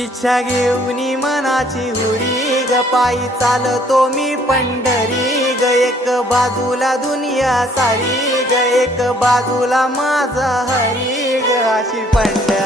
इच्छा घेऊनी मनाची हुरी ग पायी चालतो मी पंढरी ग एक बाजूला दुनिया सारी ग एक बाजूला माझा हरी ग अशी पंढरी